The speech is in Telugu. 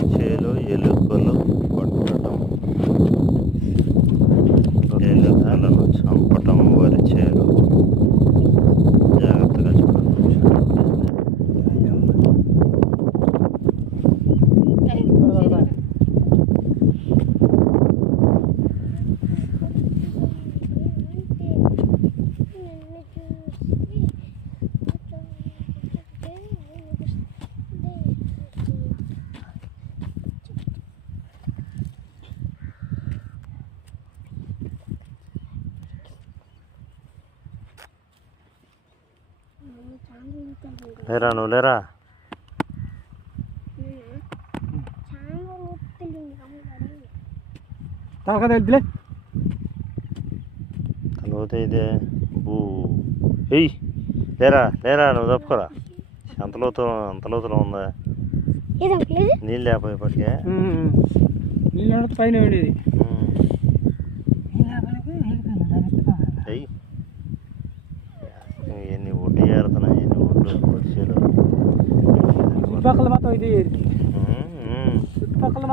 వరి చేలో ఎలుకలు పట్టడం, ఎలుకలను చంపటం వరి చేలో. జాగ్రత్తగా చూడండి. లేరా నువ్వు లేరా. తలపోతే ఇదే బూ ఎయ్ లేరా లేరా నువ్వు తప్పుకోరా. అంతలోతులో ఉందా నీళ్ళు లేకపోయి ఇప్పటికే. నీళ్ళు పైన ఉండేది. ఎన్ని ఒడ్డు ఏరుతున్నాయి, ఎన్ని ఒడ్డు వరిసేలు. చుట్టుపక్కల మాత్రం ఇది చుట్టుపక్కల